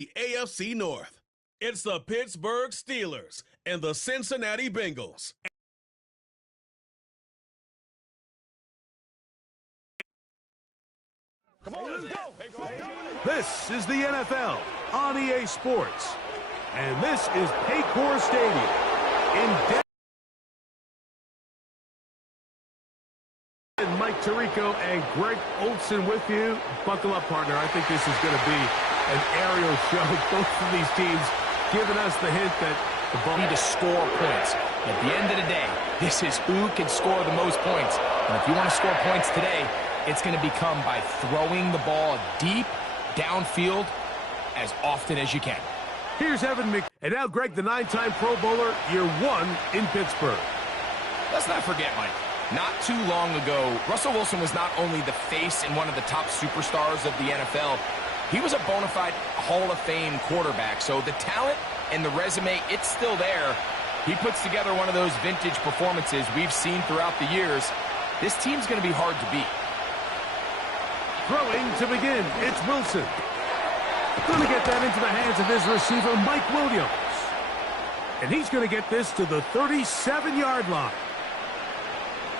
the AFC North. It's the Pittsburgh Steelers and the Cincinnati Bengals. Come on, let's go. This is the NFL on EA Sports, and this is Paycor Stadium in Denver. Mike Tirico and Greg Olson with you. Buckle up, partner. I think this is going to be an aerial show. Both of these teams giving us the hint that the ball need to score points. At the end of the day, this is who can score the most points. And if you want to score points today, it's going to become by throwing the ball deep downfield as often as you can. Here's Evan and now Greg, the 9-time Pro Bowler, year 1 in Pittsburgh. Let's not forget, Mike, not too long ago, Russell Wilson was not only the face and one of the top superstars of the NFL, he was a bona fide Hall of Fame quarterback. So the talent and the resume, it's still there. He puts together one of those vintage performances we've seen throughout the years. This team's going to be hard to beat. Throwing to begin, it's Wilson. Going to get that into the hands of his receiver, Mike Williams. And he's going to get this to the 37-yard line.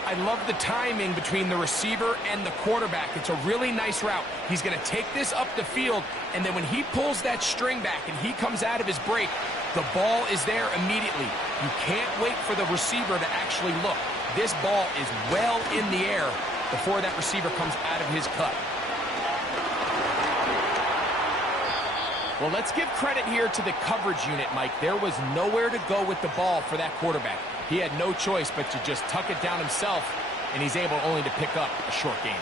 I love the timing between the receiver and the quarterback. It's a really nice route. He's going to take this up the field, and then when he pulls that string back and he comes out of his break, the ball is there immediately. You can't wait for the receiver to actually look. This ball is well in the air before that receiver comes out of his cut. Well, let's give credit here to the coverage unit, Mike. There was nowhere to go with the ball for that quarterback. He had no choice but to just tuck it down himself, and he's able only to pick up a short gain.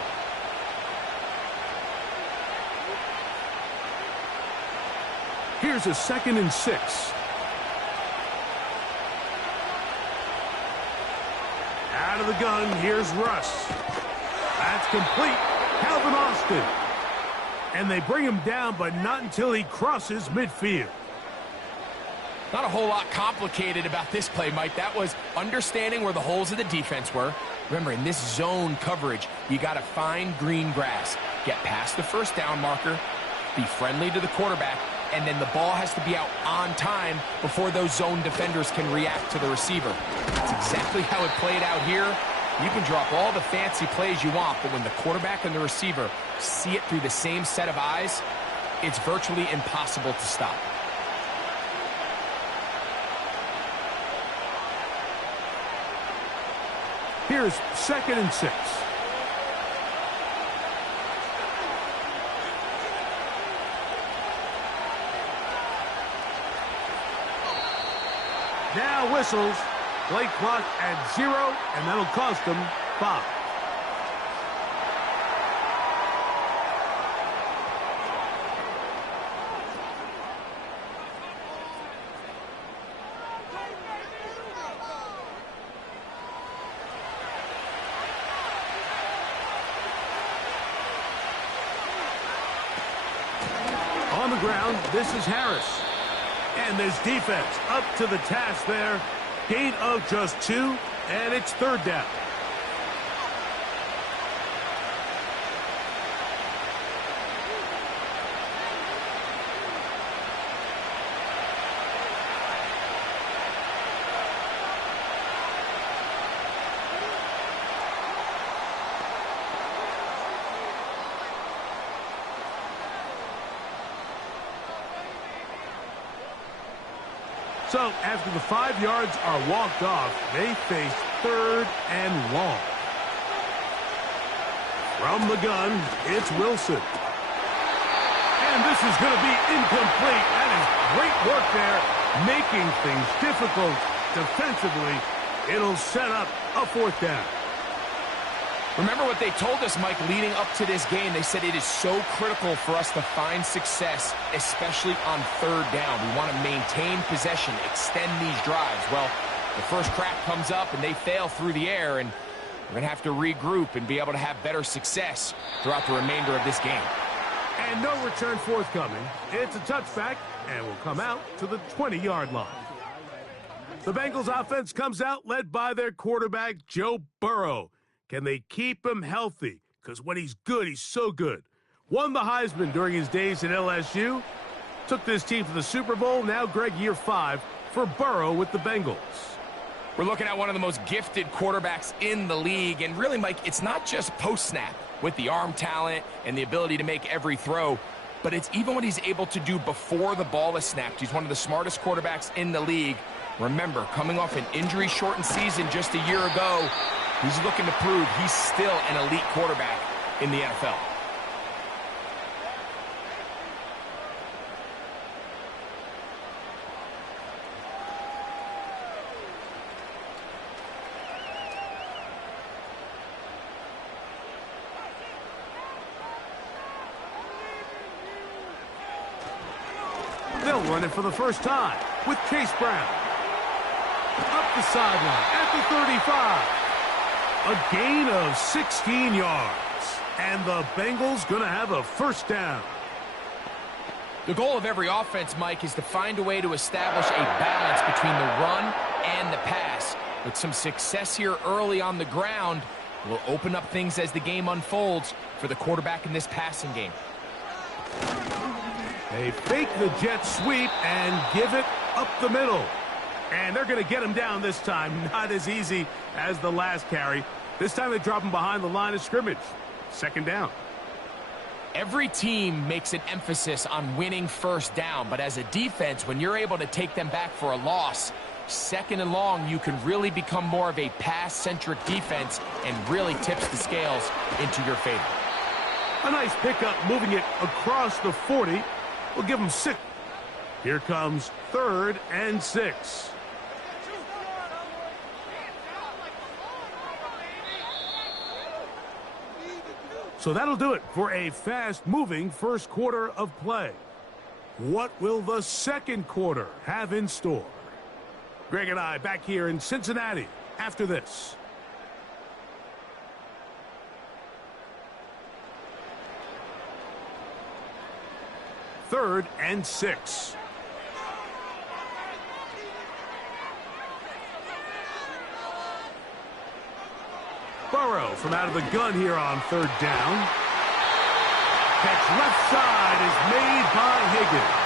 Here's a 2nd and 6. Out of the gun, here's Russ. That's complete. Calvin Austin. And they bring him down, but not until he crosses midfield. Not a whole lot complicated about this play, Mike. That was understanding where the holes of the defense were. Remember, in this zone coverage, you got to find green grass. Get past the first down marker, be friendly to the quarterback, and then the ball has to be out on time before those zone defenders can react to the receiver. That's exactly how it played out here. You can drop all the fancy plays you want, but when the quarterback and the receiver see it through the same set of eyes, it's virtually impossible to stop. Here's 2nd and 6. Now whistles. Play clock at 0, and that'll cost them 5. On the ground, this is Harris. And this defense up to the task there. Gain of just 2, and it's 3rd down. So, after the 5 yards are walked off, they face 3rd and long. From the gun, it's Wilson. And this is going to be incomplete. That is great work there, making things difficult defensively. It'll set up a 4th down. Remember what they told us, Mike, leading up to this game. They said it is so critical for us to find success, especially on 3rd down. We want to maintain possession, extend these drives. Well, the first crack comes up, and they fail through the air, and we're going to have to regroup and be able to have better success throughout the remainder of this game. And no return forthcoming. It's a touchback, and will come out to the 20-yard line. The Bengals offense comes out led by their quarterback, Joe Burrow. Can they keep him healthy? Because when he's good, he's so good. Won the Heisman during his days at LSU. Took this team to the Super Bowl. Now, Greg, year 5 for Burrow with the Bengals. We're looking at one of the most gifted quarterbacks in the league. And really, Mike, it's not just post-snap with the arm talent and the ability to make every throw, but it's even what he's able to do before the ball is snapped. He's one of the smartest quarterbacks in the league. Remember, coming off an injury-shortened season just a year ago, he's looking to prove he's still an elite quarterback in the NFL. They'll run it for the first time with Chase Brown. Up the sideline at the 35. A gain of 16 yards. And the Bengals going to have a first down. The goal of every offense, Mike, is to find a way to establish a balance between the run and the pass. With some success here early on the ground, will open up things as the game unfolds for the quarterback in this passing game. They fake the jet sweep and give it up the middle. And they're going to get him down this time. Not as easy as the last carry. This time they drop him behind the line of scrimmage. Second down. Every team makes an emphasis on winning first down, but as a defense, when you're able to take them back for a loss, second and long, you can really become more of a pass-centric defense and really tips the scales into your favor. A nice pickup moving it across the 40. We'll give them 6. Here comes 3rd and 6. So that'll do it for a fast-moving first quarter of play. What will the second quarter have in store? Greg and I back here in Cincinnati after this. Third and 6. Burrow from out of the gun here on 3rd down. Catch left side is made by Higgins.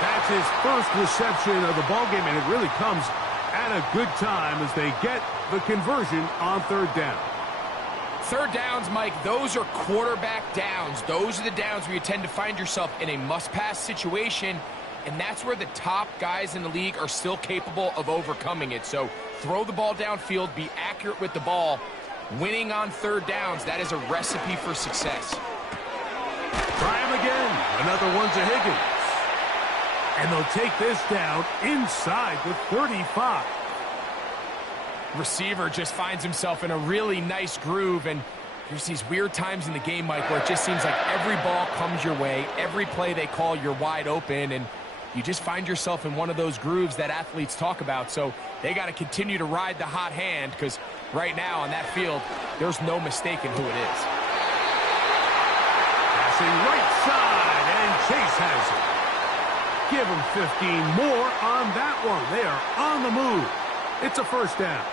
That's his first reception of the ballgame, and it really comes at a good time as they get the conversion on 3rd down. 3rd downs, Mike, those are quarterback downs. Those are the downs where you tend to find yourself in a must-pass situation, and that's where the top guys in the league are still capable of overcoming it. So throw the ball downfield, be accurate with the ball. Winning on 3rd downs, that is a recipe for success. Try him again. Another one to Higgins. And they'll take this down inside the 35. Receiver just finds himself in a really nice groove, and there's these weird times in the game, Mike, where it just seems like every ball comes your way, every play they call, you're wide open, and you just find yourself in one of those grooves that athletes talk about. So they got to continue to ride the hot hand, because right now on that field, there's no mistaking who it is. Passing right side, and Chase has it. Give them 15 more on that one. They are on the move. It's a first down.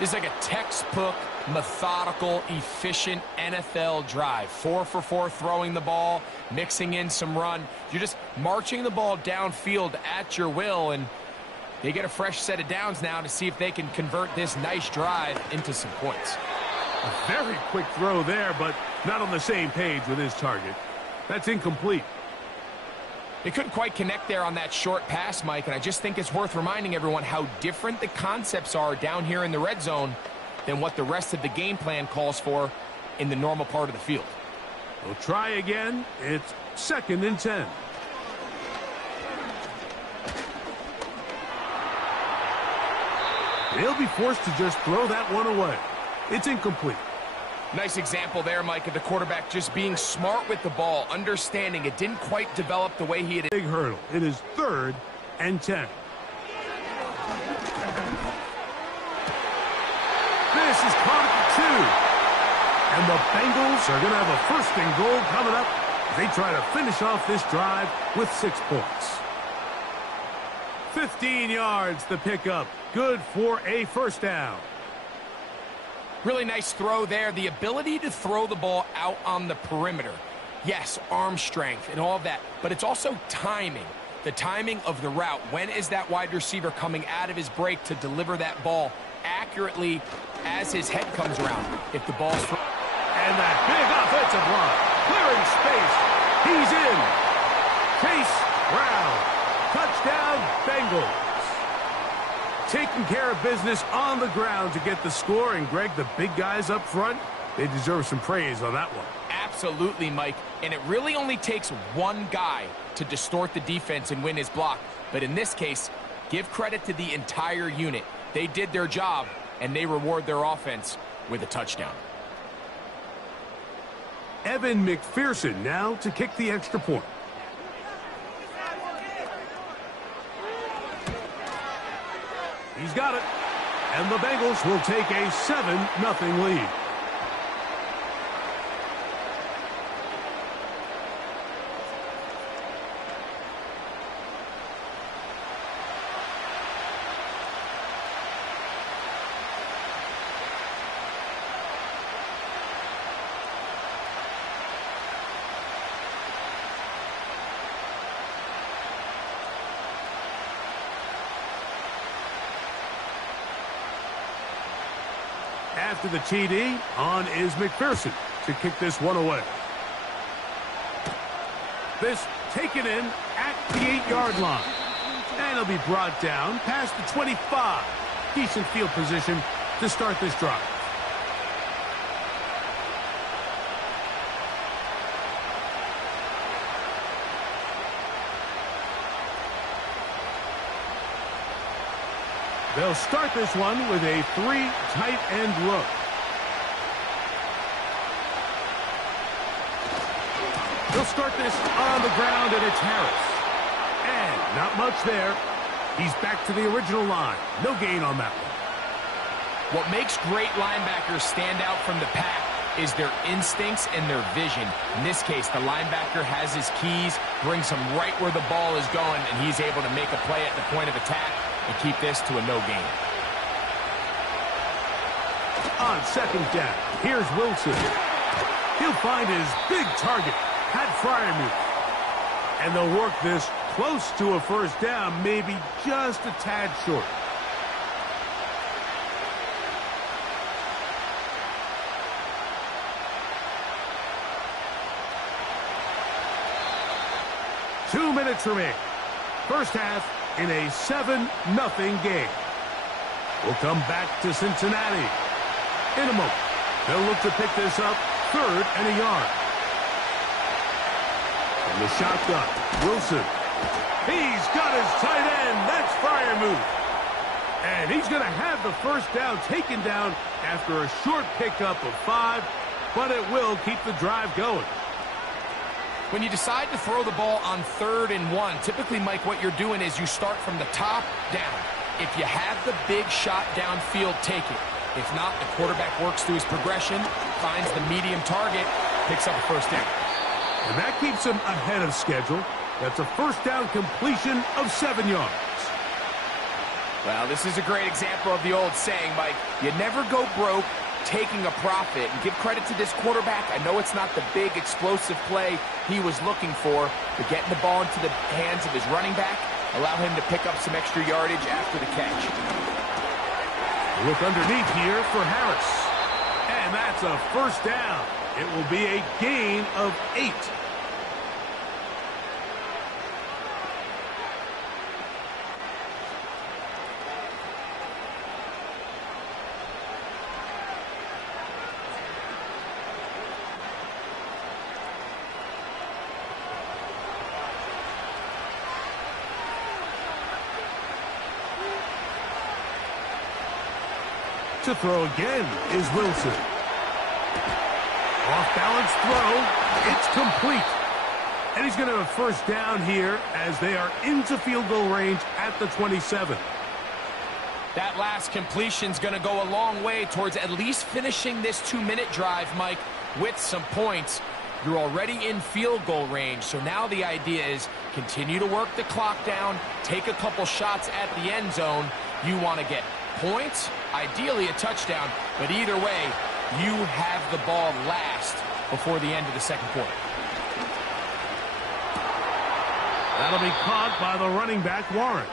It's like a textbook, methodical, efficient NFL drive. 4 for 4 throwing the ball, mixing in some run. You're just marching the ball downfield at your will, and they get a fresh set of downs now to see if they can convert this nice drive into some points. A very quick throw there, but not on the same page with his target. That's incomplete. They couldn't quite connect there on that short pass, Mike, and I just think it's worth reminding everyone how different the concepts are down here in the red zone than what the rest of the game plan calls for in the normal part of the field. We'll try again. It's 2nd and 10. They'll be forced to just throw that one away. It's incomplete. Nice example there, Mike, of the quarterback just being smart with the ball, understanding it didn't quite develop the way he had. Big hurdle. It is 3rd and 10. This is caught at the 2. And the Bengals are going to have a 1st and goal coming up. They try to finish off this drive with 6 points. 15 yards the pickup. Good for a first down. Really nice throw there. The ability to throw the ball out on the perimeter. Yes, arm strength and all of that, but it's also timing. The timing of the route. When is that wide receiver coming out of his break to deliver that ball accurately as his head comes around? If the ball's... And that big offensive line, clearing space. He's in. Chase Brown. Touchdown, Bengals. Taking care of business on the ground to get the score. And, Greg, the big guys up front, they deserve some praise on that one. Absolutely, Mike. And it really only takes one guy to distort the defense and win his block. But in this case, give credit to the entire unit. They did their job, and they reward their offense with a touchdown. Evan McPherson now to kick the extra point. He's got it. And the Bengals will take a 7-0 lead. After the TD, on is McPherson to kick this one away. This taken in at the 8-yard line. And it'll be brought down past the 25. Decent field position to start this drive. They'll start this one with a 3 tight end look. They'll start this on the ground, and it's Harris. And not much there. He's back to the original line. No gain on that one. What makes great linebackers stand out from the pack is their instincts and their vision. In this case, the linebacker has his keys, brings him right where the ball is going, and he's able to make a play at the point of attack and keep this to a no gain. On second down, here's Wilson. He'll find his big target, Pat Fryermuth. And they'll work this close to a first down, maybe just a tad short. Two minutes remain. First half in a 7-0 game. We'll come back to Cincinnati in a moment. They'll look to pick this up 3rd and a yard. From the shotgun, Wilson. He's got his tight end. That's Fryermuth. And he's going to have the first down taken down after a short pickup of 5, but it will keep the drive going. When you decide to throw the ball on 3rd and 1, typically, Mike, what you're doing is you start from the top down. If you have the big shot downfield, take it. If not, the quarterback works through his progression, finds the medium target, picks up a first down. And that keeps him ahead of schedule. That's a first down completion of 7 yards. Well, this is a great example of the old saying, Mike, you never go broke taking a profit. And give credit to this quarterback. I know it's not the big explosive play he was looking for, but getting the ball into the hands of his running back allow him to pick up some extra yardage after the catch. Look underneath here for Harris. And that's a first down. It will be a gain of 8. To throw again is Wilson. Off-balance throw. It's complete. And he's going to have a first down here as they are into field goal range at the 27. That last completion's going to go a long way towards at least finishing this 2-minute drive, Mike, with some points. You're already in field goal range, so now the idea is continue to work the clock down, take a couple shots at the end zone. You want to get points, ideally a touchdown, but either way, you have the ball last before the end of the second quarter. That'll be caught by the running back, Warren.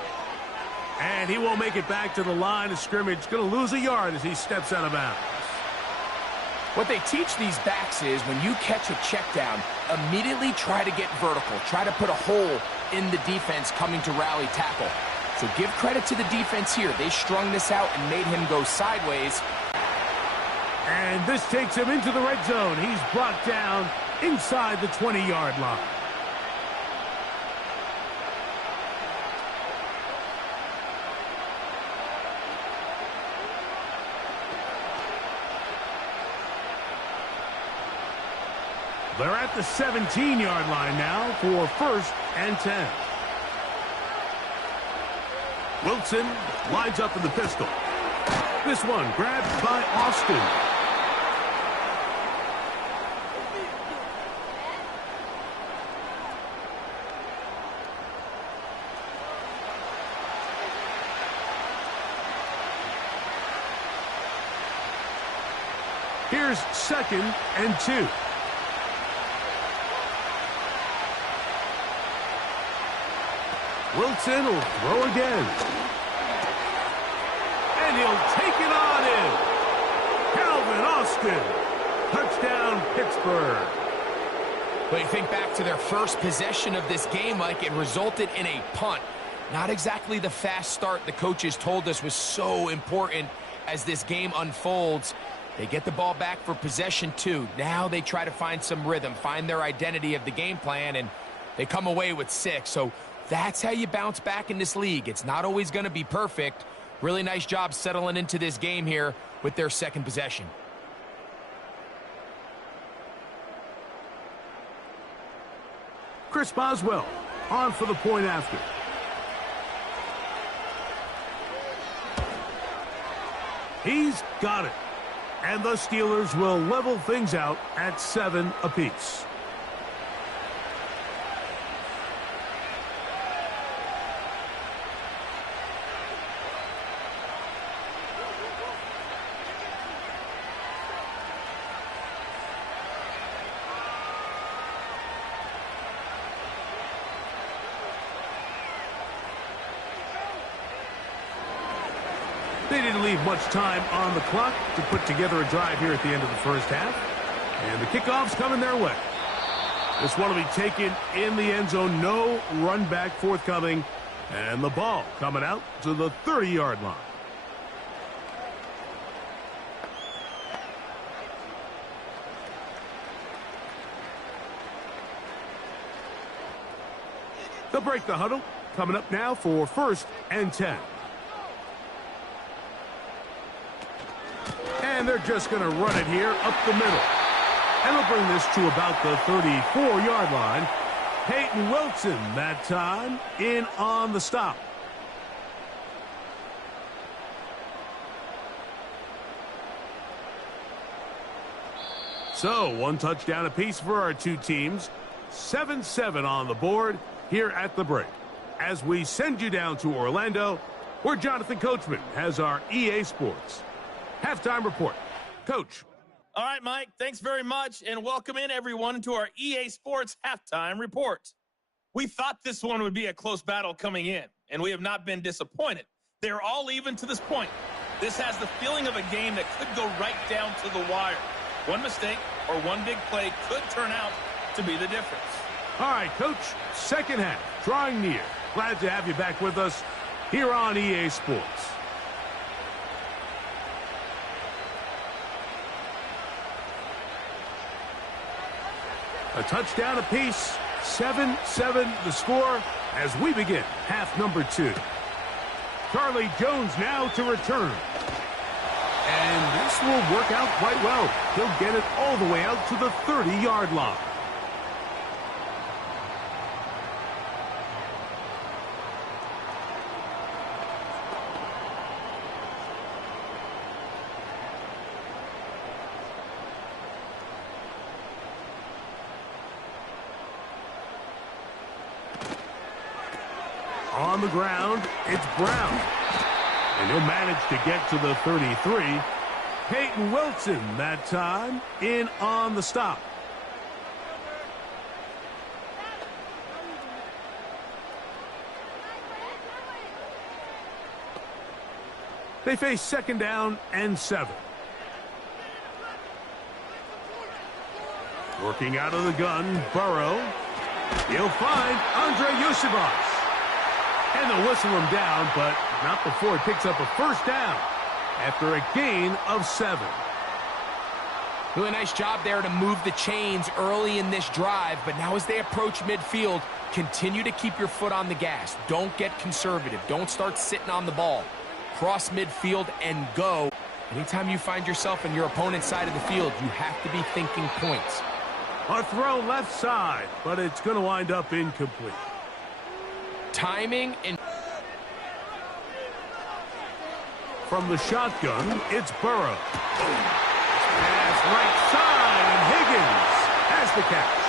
And he won't make it back to the line of scrimmage. Going to lose a yard as he steps out of bounds. What they teach these backs is when you catch a check down, immediately try to get vertical. Try to put a hole in the defense coming to rally tackle. So give credit to the defense here. They strung this out and made him go sideways. And this takes him into the red zone. He's brought down inside the 20-yard line. They're at the 17-yard line now for 1st and 10. Wilson lines up in the pistol. This one grabbed by Austin. Here's 2nd and 2. Wilson will throw again. And he'll take it on in. Calvin Austin. Touchdown, Pittsburgh. But you think back to their first possession of this game, Mike, it resulted in a punt. Not exactly the fast start the coaches told us was so important as this game unfolds. They get the ball back for possession 2. Now they try to find some rhythm, find their identity of the game plan, and they come away with 6. So that's how you bounce back in this league. It's not always going to be perfect. Really nice job settling into this game here with their 2nd possession. Chris Boswell on for the point after. He's got it. And the Steelers will level things out at 7 apiece. They didn't leave much time on the clock to put together a drive here at the end of the first half. And the kickoff's coming their way. This one will be taken in the end zone. No run back forthcoming. And the ball coming out to the 30-yard line. They'll break the huddle. Coming up now for 1st and 10. And they're just going to run it here up the middle. And they'll bring this to about the 34-yard line. Peyton Wilson that time in on the stop. So, 1 touchdown apiece for our 2 teams. 7-7 on the board here at the break. As we send you down to Orlando, where Jonathan Coachman has our EA Sports halftime report. Coach. All right, Mike, thanks very much, and welcome in, everyone, to our EA Sports halftime report. We thought this one would be a close battle coming in, and we have not been disappointed. They're all even to this point. This has the feeling of a game that could go right down to the wire. One mistake or one big play could turn out to be the difference. All right, Coach, second half, drawing near. Glad to have you back with us here on EA Sports. A touchdown apiece, 7-7 the score as we begin half number 2. Charlie Jones now to return. And this will work out quite well. He'll get it all the way out to the 30-yard line. On the ground, it's Brown. And he'll manage to get to the 33. Peyton Wilson that time in on the stop. They face 2nd down and 7. Working out of the gun, Burrow. He'll find Andre Yosibas. And they'll whistle him down, but not before he picks up a 1st down after a gain of 7. Really nice job there to move the chains early in this drive, but now as they approach midfield, continue to keep your foot on the gas. Don't get conservative. Don't start sitting on the ball. Cross midfield and go. Anytime you find yourself in your opponent's side of the field, you have to be thinking points. A throw left side, but it's going to wind up incomplete. Timing and... From the shotgun, it's Burrow. Pass right side, and Higgins has the catch.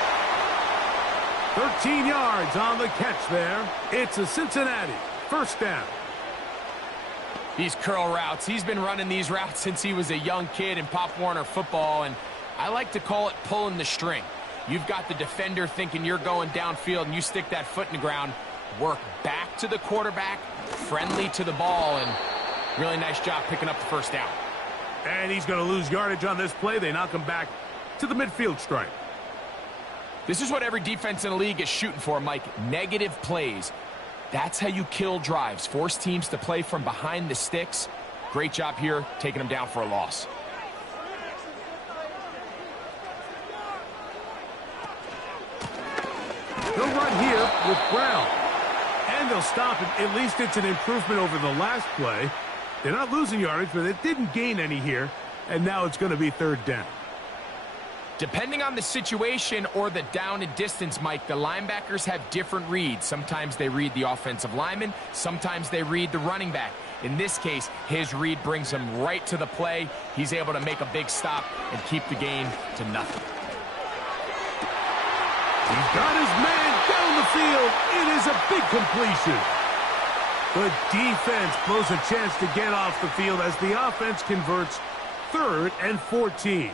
13 yards on the catch there. It's a Cincinnati 1st down. These curl routes, he's been running these routes since he was a young kid in Pop Warner football, and I like to call it pulling the string. You've got the defender thinking you're going downfield, and you stick that foot in the ground, work back to the quarterback, friendly to the ball, and really nice job picking up the 1st down. And he's going to lose yardage on this play. They knock him back to the midfield stripe. This is what every defense in the league is shooting for, Mike. Negative plays. That's how you kill drives. Force teams to play from behind the sticks. Great job here, taking them down for a loss. They'll run here with Brown. And they'll stop it. At least it's an improvement over the last play. They're not losing yardage, but they didn't gain any here. And now it's going to be 3rd down. Depending on the situation or the down and distance, Mike, the linebackers have different reads. Sometimes they read the offensive lineman. Sometimes they read the running back. In this case, his read brings him right to the play. He's able to make a big stop and keep the gain to nothing. He's got his man down the field. It is a big completion. The defense blows a chance to get off the field as the offense converts 3rd and 14.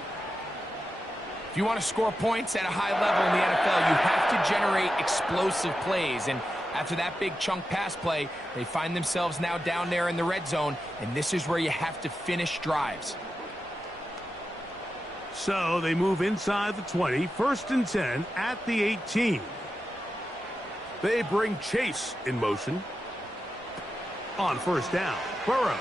If you want to score points at a high level in the NFL, you have to generate explosive plays. And after that big chunk pass play, they find themselves now down there in the red zone, and this is where you have to finish drives. So they move inside the 20, 1st and 10 at the 18. They bring Chase in motion. On 1st down, Burrow.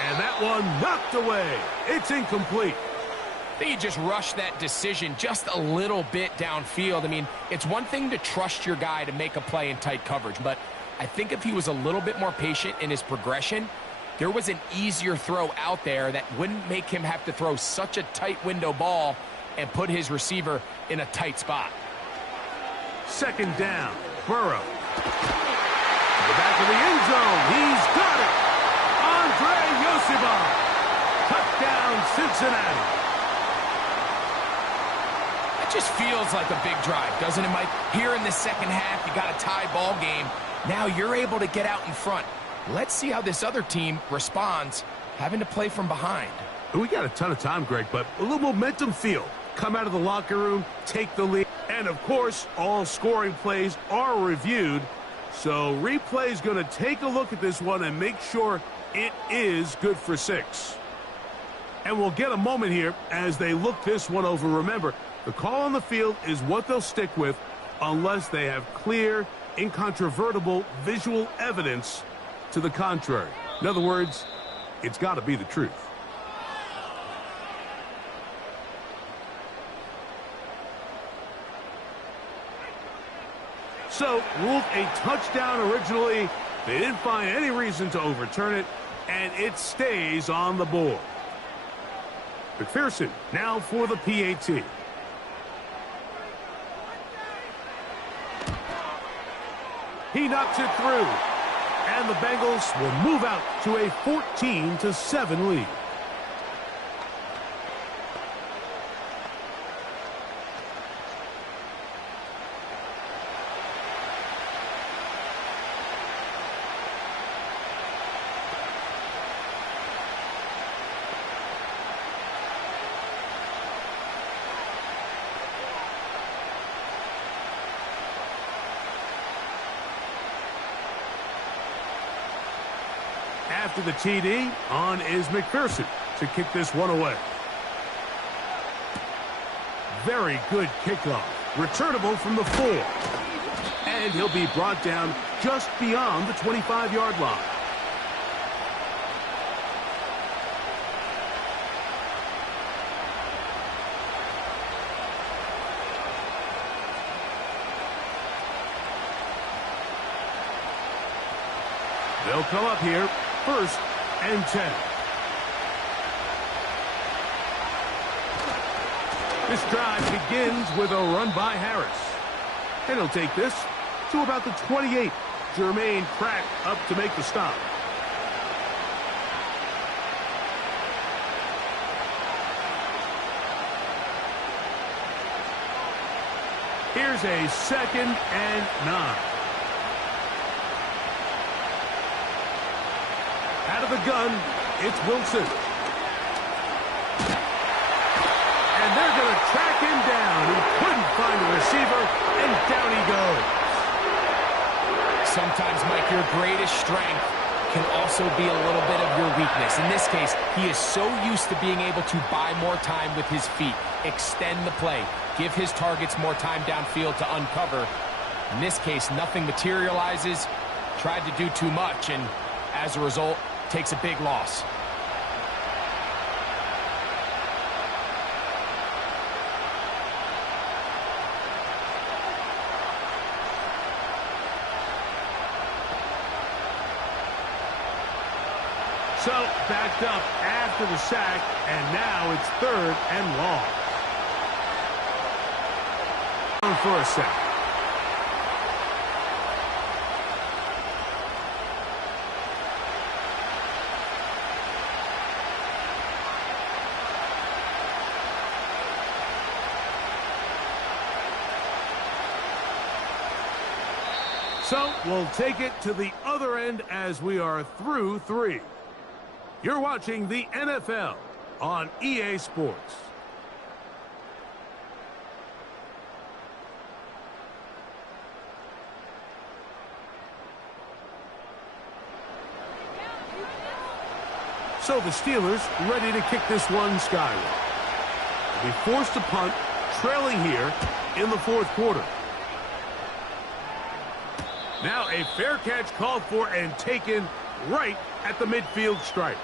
And that one knocked away. It's incomplete. I think he just rushed that decision just a little bit downfield. I mean, it's one thing to trust your guy to make a play in tight coverage, but I think if he was a little bit more patient in his progression, there was an easier throw out there that wouldn't make him have to throw such a tight window ball and put his receiver in a tight spot. 2nd down, Burrow. To the back of the end zone, he's got it. Andre Yosibas. Touchdown, Cincinnati. It just feels like a big drive, doesn't it, Mike? Here in the 2nd half, you got a tie ball game. Now you're able to get out in front. Let's see how this other team responds, having to play from behind. We got a ton of time, Greg, but a little momentum feel. Come out of the locker room, take the lead. And, of course, all scoring plays are reviewed. So replay's going to take a look at this one and make sure it is good for 6. And we'll get a moment here as they look this one over. Remember, the call on the field is what they'll stick with unless they have clear, incontrovertible visual evidence to the contrary. In other words, it's got to be the truth. So, ruled a touchdown originally. They didn't find any reason to overturn it, and it stays on the board. McPherson now for the PAT. He knocks it through, and the Bengals will move out to a 14-7 lead. After the TD, on is McPherson to kick this one away. Very good kickoff. Returnable from the 4. And he'll be brought down just beyond the 25-yard line. They'll come up here, 1st and 10. This drive begins with a run by Harris. And he'll take this to about the 28. Jermaine Pratt up to make the stop. Here's a 2nd and 9. Out of the gun, it's Wilson. And they're going to track him down. He couldn't find a receiver, and down he goes. Sometimes, Mike, your greatest strength can also be a little bit of your weakness. In this case, he is so used to being able to buy more time with his feet, extend the play, give his targets more time downfield to uncover. In this case, nothing materializes, tried to do too much, and as a result, takes a big loss. So, backed up after the sack, and now it's 3rd and long. For a sack. So, we'll take it to the other end as we are through 3. You're watching the NFL on EA Sports. So the Steelers ready to kick this one skyward. They'll be forced to punt, trailing here in the 4th quarter. Now a fair catch called for and taken right at the midfield stripe.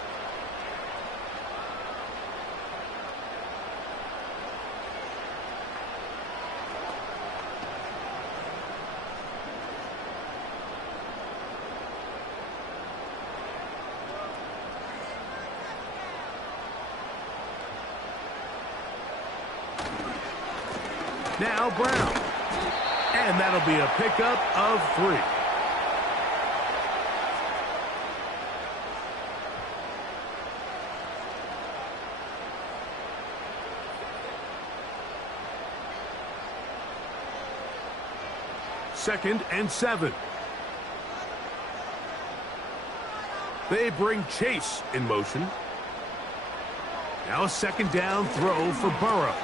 Now Brown. And that'll be a pickup of 3. Second and 7. They bring Chase in motion. Now a 2nd down throw for Burrow.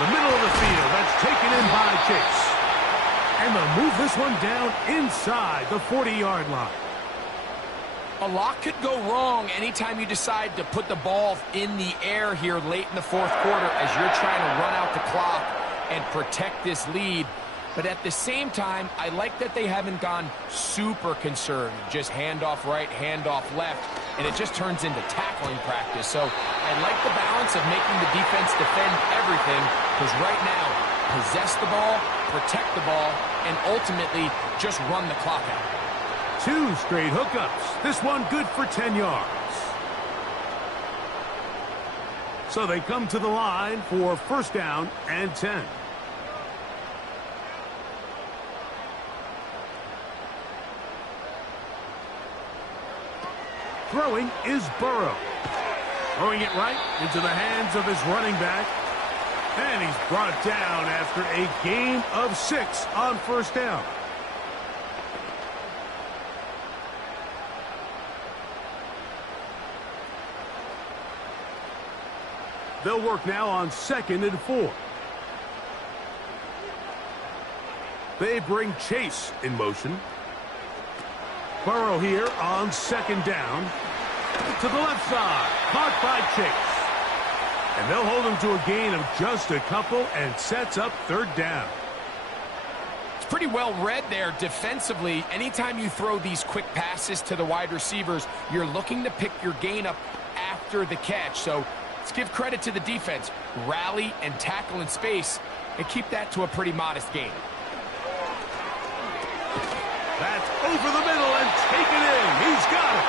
The middle of the field, that's taken in by Chase. And they'll move this one down inside the 40-yard line. A lot could go wrong anytime you decide to put the ball in the air here late in the 4th quarter as you're trying to run out the clock and protect this lead. But at the same time, I like that they haven't gone super conservative. Just handoff right, handoff left, and it just turns into tackling practice. So I like the balance of making the defense defend everything, because right now, possess the ball, protect the ball, and ultimately just run the clock out. 2 straight hookups. This one good for 10 yards. So they come to the line for 1st down and 10. Throwing is Burrow. Throwing it right into the hands of his running back. And he's brought down after a gain of 6 on 1st down. They'll work now on 2nd and 4. They bring Chase in motion. Burrow here on second down. To the left side. Caught by Chase. And they'll hold him to a gain of just a couple and sets up third down. It's pretty well read there defensively. Anytime you throw these quick passes to the wide receivers, you're looking to pick your gain up after the catch. So let's give credit to the defense. Rally and tackle in space and keep that to a pretty modest gain. That's over the middle and taken in. He's got it.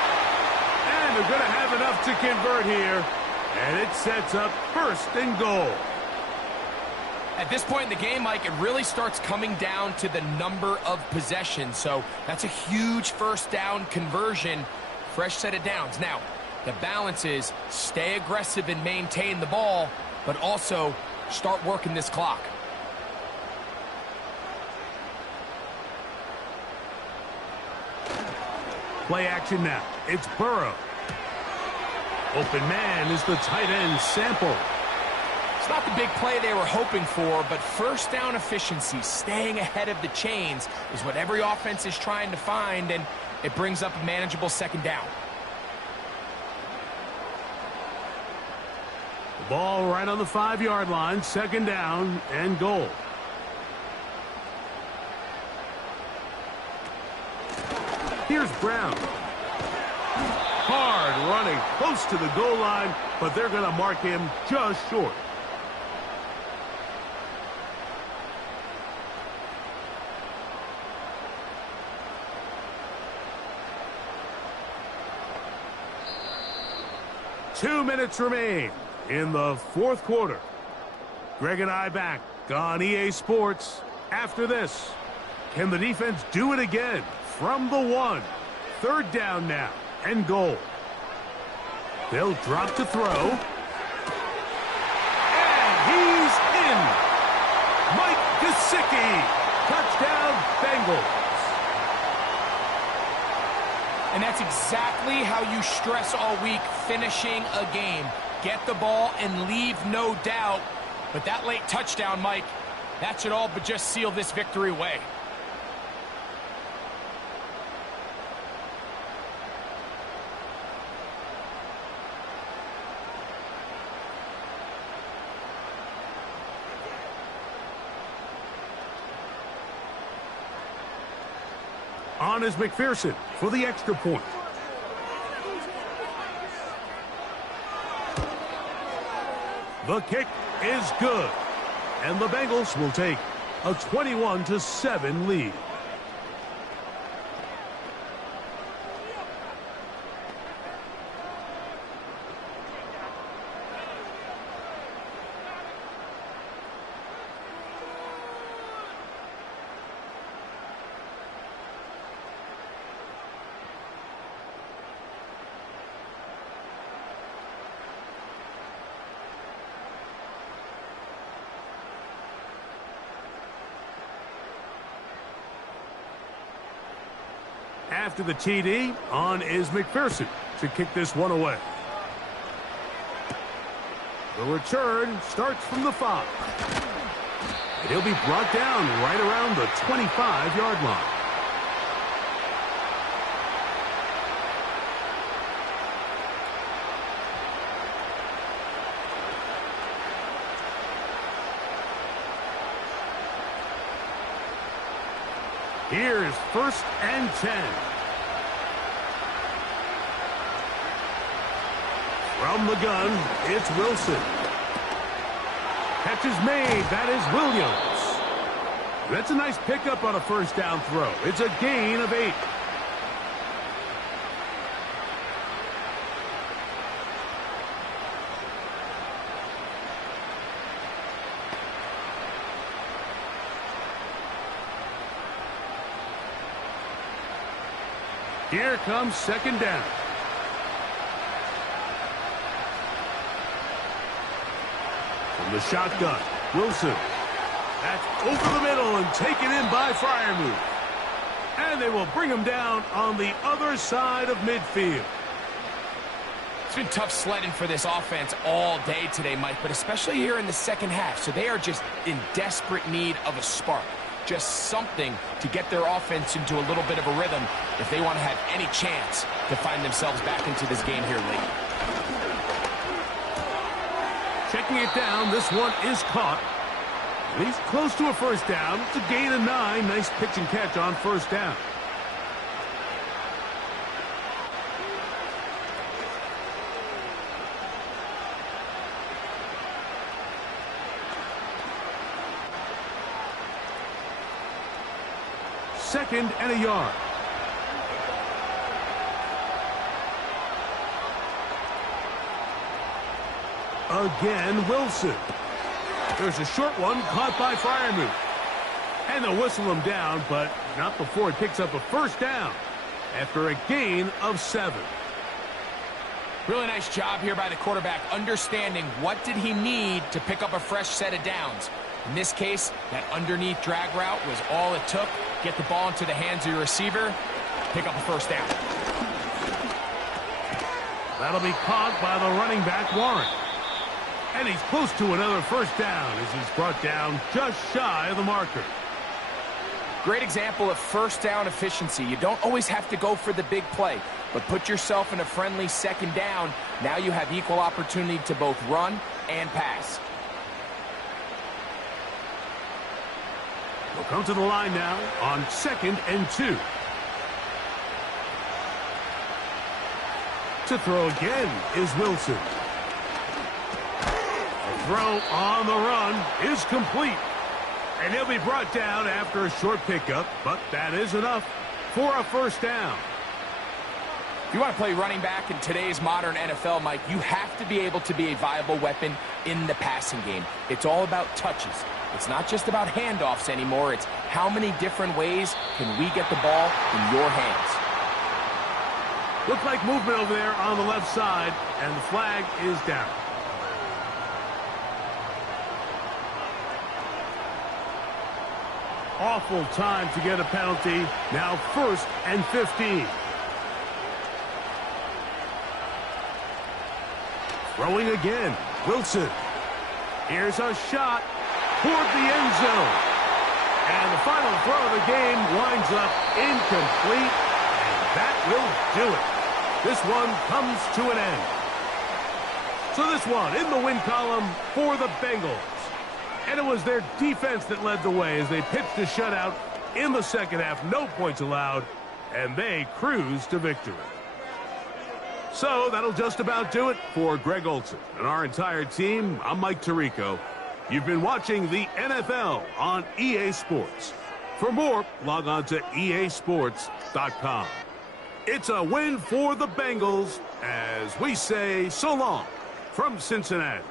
And they're going to have enough to convert here. And it sets up first and goal. At this point in the game, Mike, it really starts coming down to the number of possessions. So that's a huge first down conversion. Fresh set of downs. Now, the balance is stay aggressive and maintain the ball, but also start working this clock. Play action now. It's Burrow. Open man is the tight end, Sample. It's not the big play they were hoping for, but first down efficiency, staying ahead of the chains, is what every offense is trying to find, and it brings up a manageable second down. The ball right on the 5-yard line, second down and goal. Here's Brown. Hard running close to the goal line, but they're going to mark him just short. Two minutes remain in the fourth quarter. Greg and I back on EA Sports after this. Can the defense do it again from the 1? Third down now and goal. They'll drop to throw. And he's in. Mike Gesicki. Touchdown Bengals. And that's exactly how you stress all week, finishing a game. Get the ball and leave no doubt. But that late touchdown, Mike, that should all but just seal this victory away. On is McPherson for the extra point. The kick is good. And the Bengals will take a 21-7 lead. After the TD, on is McPherson to kick this one away. The return starts from the 5. And he'll be brought down right around the 25-yard line. Here's first and 10. From the gun, it's Wilson. Catch is made. That is Williams. That's a nice pickup on a first down throw. It's a gain of 8. Here comes second down. From the shotgun, Wilson. That's over the middle and taken in by Freiermuth. And they will bring him down on the other side of midfield. It's been tough sledding for this offense all day today, Mike, but especially here in the second half. So they are just in desperate need of a spark. just something to get their offense into a little bit of a rhythm if they want to have any chance to find themselves back into this game here late. Checking it down, this one is caught. And he's close to a first down. It's a gain of 9. Nice pitch and catch on first down. Second and a yard. Again, Wilson. There's a short one caught by Freiermuth. And they'll whistle him down, but not before he picks up a first down after a gain of 7. Really nice job here by the quarterback, understanding what did he need to pick up a fresh set of downs. In this case, that underneath drag route was all it took. Get the ball into the hands of your receiver, pick up a first down. That'll be caught by the running back, Warren. And he's close to another first down as he's brought down just shy of the marker. Great example of first down efficiency. You don't always have to go for the big play, but put yourself in a friendly second down. Now you have equal opportunity to both run and pass. We'll come to the line now on 2nd and 2. To throw again is Wilson. The throw on the run is complete. And he'll be brought down after a short pickup, but that is enough for a first down. If you want to play running back in today's modern NFL, Mike, you have to be able to be a viable weapon in the passing game. It's all about touches. It's not just about handoffs anymore. It's how many different ways can we get the ball in your hands. Looks like movement over there on the left side, and the flag is down. Awful time to get a penalty. Now 1st and 15. Throwing again. Wilson. Here's a shot toward the end zone. And the final throw of the game winds up incomplete. And that will do it. This one comes to an end. So this one in the win column for the Bengals. And it was their defense that led the way as they pitched a shutout in the second half. No points allowed, and they cruised to victory. So that'll just about do it for Greg Olson and our entire team. I'm Mike Tirico. You've been watching the NFL on EA Sports. For more, log on to easports.com. It's a win for the Bengals as we say so long from Cincinnati.